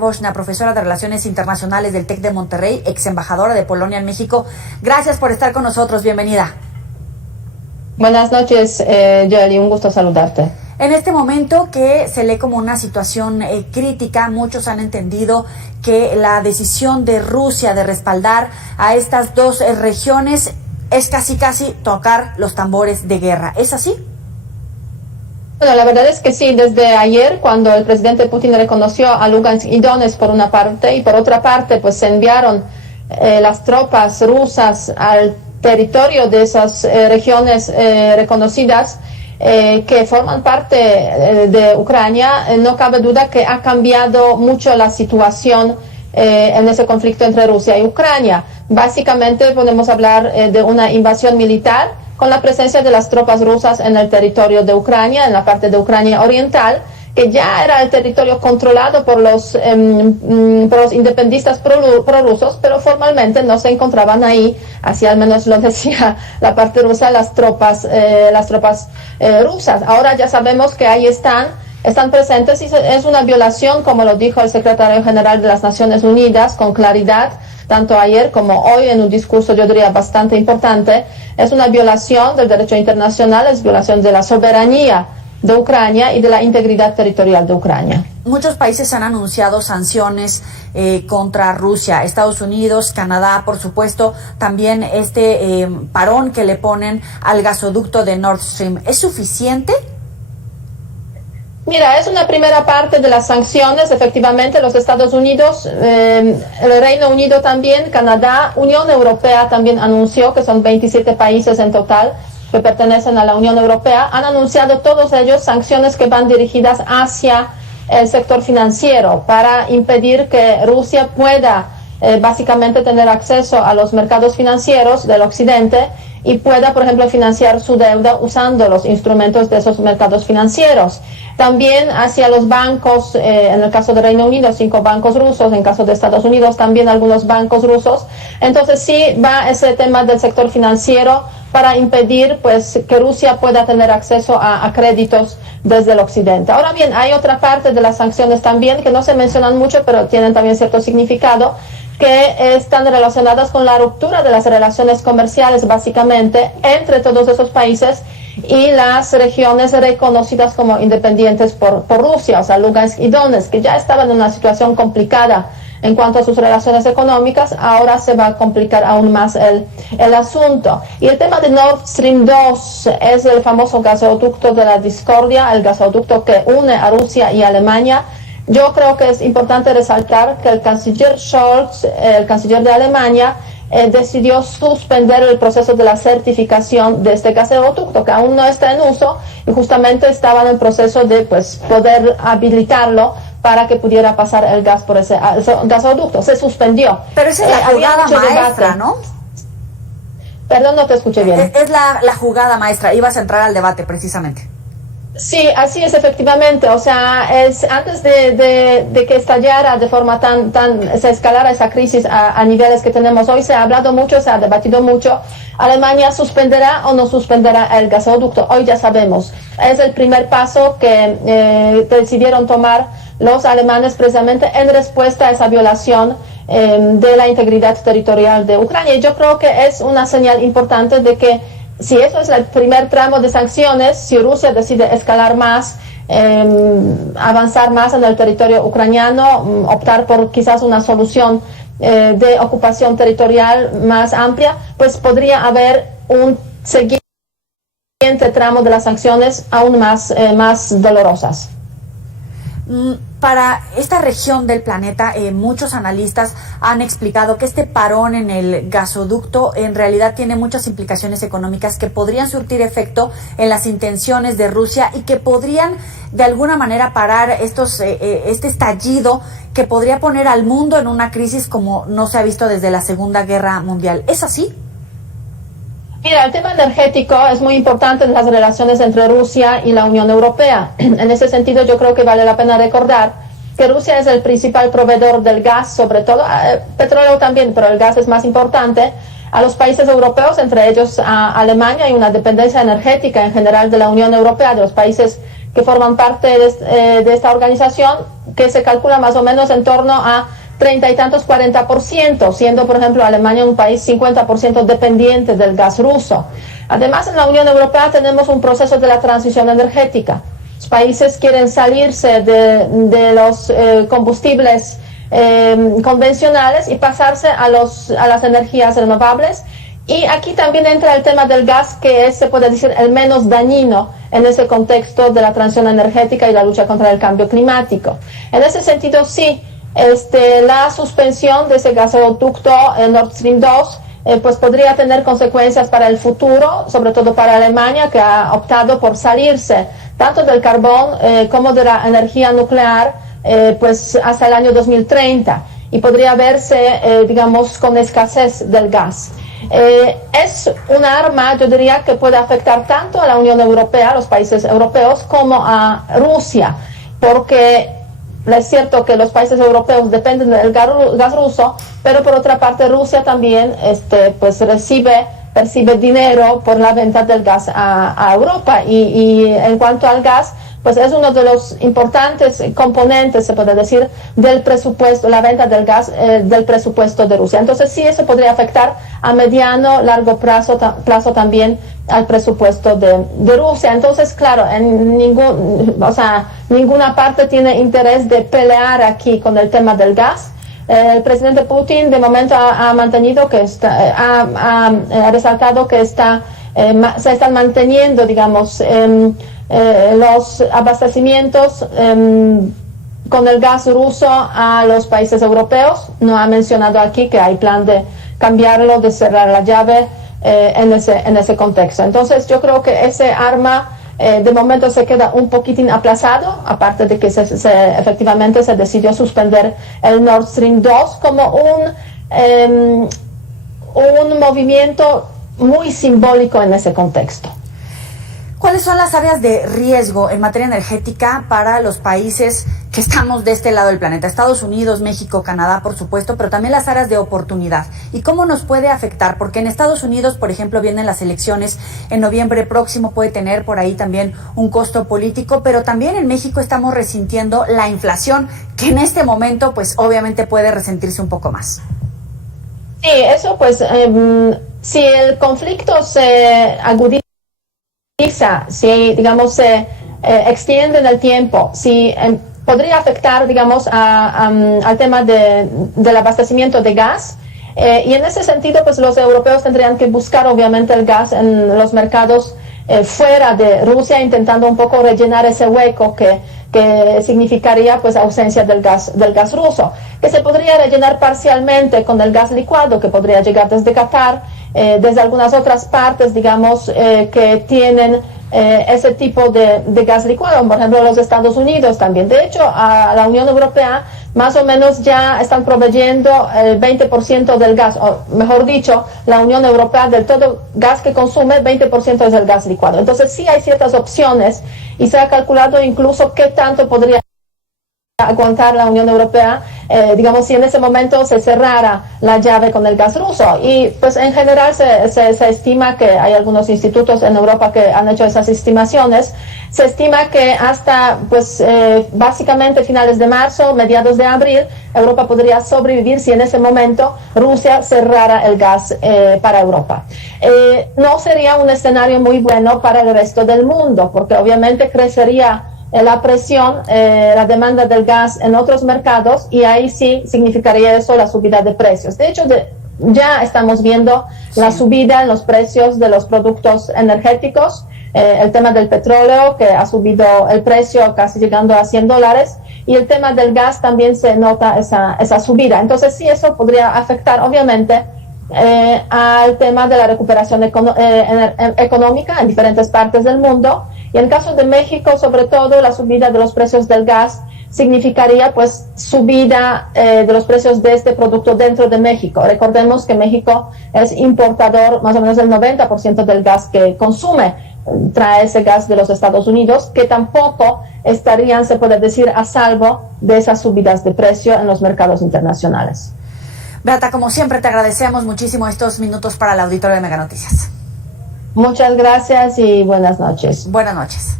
Woźna, profesora de Relaciones Internacionales del TEC de Monterrey, ex embajadora de Polonia en México. Gracias por estar con nosotros. Bienvenida. Buenas noches, Joely, un gusto saludarte. En este momento que se lee como una situación crítica, muchos han entendido que la decisión de Rusia de respaldar a estas dos regiones es casi tocar los tambores de guerra. ¿Es así? Bueno, la verdad es que sí, desde ayer, cuando el presidente Putin reconoció a Lugansk y Donetsk por una parte, y por otra parte, pues se enviaron las tropas rusas al territorio de esas regiones reconocidas, que forman parte de Ucrania, no cabe duda que ha cambiado mucho la situación en ese conflicto entre Rusia y Ucrania. Básicamente podemos hablar de una invasión militar con la presencia de las tropas rusas en el territorio de Ucrania, en la parte de Ucrania oriental, que ya era el territorio controlado por los independistas prorrusos, pero formalmente no se encontraban ahí, así al menos lo decía la parte rusa, las tropas rusas. Ahora ya sabemos que ahí están presentes y es una violación, como lo dijo el secretario general de las Naciones Unidas con claridad, tanto ayer como hoy en un discurso, yo diría, bastante importante. Es una violación del derecho internacional, es violación de la soberanía de Ucrania y de la integridad territorial de Ucrania. Muchos países han anunciado sanciones contra Rusia, Estados Unidos, Canadá, por supuesto, también parón que le ponen al gasoducto de Nord Stream. ¿Es suficiente? Mira, es una primera parte de las sanciones. Efectivamente, los Estados Unidos, el Reino Unido también, Canadá, Unión Europea también anunció, que son 27 países en total que pertenecen a la Unión Europea, han anunciado todos ellos sanciones que van dirigidas hacia el sector financiero para impedir que Rusia pueda básicamente tener acceso a los mercados financieros del Occidente y pueda, por ejemplo, financiar su deuda usando los instrumentos de esos mercados financieros. También hacia los bancos, en el caso del Reino Unido, 5 bancos rusos, en caso de Estados Unidos también algunos bancos rusos. Entonces sí va ese tema del sector financiero para impedir pues que Rusia pueda tener acceso a créditos desde el Occidente. Ahora bien, hay otra parte de las sanciones también que no se mencionan mucho, pero tienen también cierto significado, que están relacionadas con la ruptura de las relaciones comerciales básicamente entre todos esos países y las regiones reconocidas como independientes por Rusia, o sea, Lugansk y Donetsk, que ya estaban en una situación complicada en cuanto a sus relaciones económicas. Ahora se va a complicar aún más el asunto. Y el tema de Nord Stream 2 es el famoso gasoducto de la discordia, el gasoducto que une a Rusia y Alemania. Yo creo que es importante resaltar que el canciller Scholz, el canciller de Alemania, decidió suspender el proceso de la certificación de este gasoducto, que aún no está en uso, y justamente estaban en proceso de poder habilitarlo para que pudiera pasar el gas por ese gasoducto. Se suspendió. Pero esa es la jugada maestra, ¿no? Perdón, no te escuché bien. Es la jugada maestra. Ibas a entrar al debate, precisamente. Sí, así es, efectivamente. O sea, es antes de que estallara de forma se escalara esa crisis a niveles que tenemos hoy, se ha hablado mucho, se ha debatido mucho. Alemania suspenderá o no suspenderá el gasoducto. Hoy ya sabemos. Es el primer paso que decidieron tomar los alemanes precisamente en respuesta a esa violación de la integridad territorial de Ucrania. Y yo creo que es una señal importante de que si eso es el primer tramo de sanciones, si Rusia decide escalar más, avanzar más en el territorio ucraniano, optar por quizás una solución de ocupación territorial más amplia, pues podría haber un siguiente tramo de las sanciones aún más dolorosas. Para esta región del planeta, muchos analistas han explicado que este parón en el gasoducto en realidad tiene muchas implicaciones económicas que podrían surtir efecto en las intenciones de Rusia y que podrían de alguna manera parar este estallido que podría poner al mundo en una crisis como no se ha visto desde la Segunda Guerra Mundial. ¿Es así? Mira, el tema energético es muy importante en las relaciones entre Rusia y la Unión Europea. En ese sentido, yo creo que vale la pena recordar que Rusia es el principal proveedor del gas, sobre todo, petróleo también, pero el gas es más importante, a los países europeos, entre ellos a Alemania. Hay una dependencia energética en general de la Unión Europea, de los países que forman parte de esta organización, que se calcula más o menos en torno a 30 y tantos, 40%, siendo, por ejemplo, Alemania un país 50% dependiente del gas ruso. Además, en la Unión Europea tenemos un proceso de la transición energética. Los países quieren salirse de los combustibles convencionales y pasarse a las energías renovables. Y aquí también entra el tema del gas, que es, se puede decir, el menos dañino en ese contexto de la transición energética y la lucha contra el cambio climático. En ese sentido, sí, la suspensión de ese gasoducto Nord Stream 2 pues podría tener consecuencias para el futuro, sobre todo para Alemania, que ha optado por salirse tanto del carbón como de la energía nuclear pues hasta el año 2030, y podría verse, digamos, con escasez del gas. Es un arma, yo diría, que puede afectar tanto a la Unión Europea, a los países europeos, como a Rusia, porque es cierto que los países europeos dependen del gas ruso, pero por otra parte Rusia también pues percibe dinero por la venta del gas a Europa, y en cuanto al gas, pues es uno de los importantes componentes, se puede decir, del presupuesto, la venta del gas del presupuesto de Rusia. Entonces sí, eso podría afectar a mediano, largo plazo también al presupuesto de Rusia. Entonces, claro, ninguna parte tiene interés de pelear aquí con el tema del gas. El presidente Putin de momento ha mantenido que ha resaltado que se están manteniendo, digamos, los abastecimientes con el gas ruso a los países europeos. No ha mencionado aquí que hay plan de cambiarlo, de cerrar la llave en ese contexto. Entonces yo creo que ese arma de momento se queda un poquitín aplazado, aparte de que efectivamente se decidió suspender el Nord Stream 2 como un movimiento muy simbólico en ese contexto. ¿Cuáles son las áreas de riesgo en materia energética para los países que estamos de este lado del planeta? Estados Unidos, México, Canadá, por supuesto, pero también las áreas de oportunidad. ¿Y cómo nos puede afectar? Porque en Estados Unidos, por ejemplo, vienen las elecciones en noviembre próximo, puede tener por ahí también un costo político, pero también en México estamos resintiendo la inflación, que en este momento, pues obviamente puede resentirse un poco más. Sí, eso pues, si el conflicto se agudiza, si, digamos, se extiende en el tiempo, si podría afectar, digamos, al tema del abastecimiento de gas, y en ese sentido, pues los europeos tendrían que buscar, obviamente, el gas en los mercados fuera de Rusia, intentando un poco rellenar ese hueco que significaría pues ausencia del gas ruso, que se podría rellenar parcialmente con el gas licuado, que podría llegar desde Qatar, desde algunas otras partes, digamos, que tienen ese tipo de gas licuado, por ejemplo los Estados Unidos también. De hecho, a la Unión Europea más o menos ya están proveyendo el 20% del gas, o mejor dicho, la Unión Europea del todo gas que consume, 20% es el gas licuado. Entonces sí hay ciertas opciones, y se ha calculado incluso qué tanto podría aguantar la Unión Europea, digamos, si en ese momento se cerrara la llave con el gas ruso. Y pues en general se estima, que hay algunos institutos en Europa que han hecho esas estimaciones, se estima que hasta pues básicamente finales de marzo, mediados de abril, Europa podría sobrevivir si en ese momento Rusia cerrara el gas para Europa. No sería un escenario muy bueno para el resto del mundo, porque obviamente crecería la presión, la demanda del gas en otros mercados, y ahí sí significaría eso la subida de precios. De hecho, ya estamos viendo la subida en los precios de los productos energéticos, el tema del petróleo, que ha subido el precio casi llegando a $100, y el tema del gas también se nota esa subida. Entonces sí, eso podría afectar obviamente al tema de la recuperación económica en diferentes partes del mundo. Y en el caso de México, sobre todo, la subida de los precios del gas significaría pues subida de los precios de este producto dentro de México. Recordemos que México es importador más o menos del 90% del gas que consume. Trae ese gas de los Estados Unidos, que tampoco estarían, se puede decir, a salvo de esas subidas de precio en los mercados internacionales. Beata, como siempre, te agradecemos muchísimo estos minutos para el auditorio de Mega Noticias. Muchas gracias y buenas noches. Buenas noches.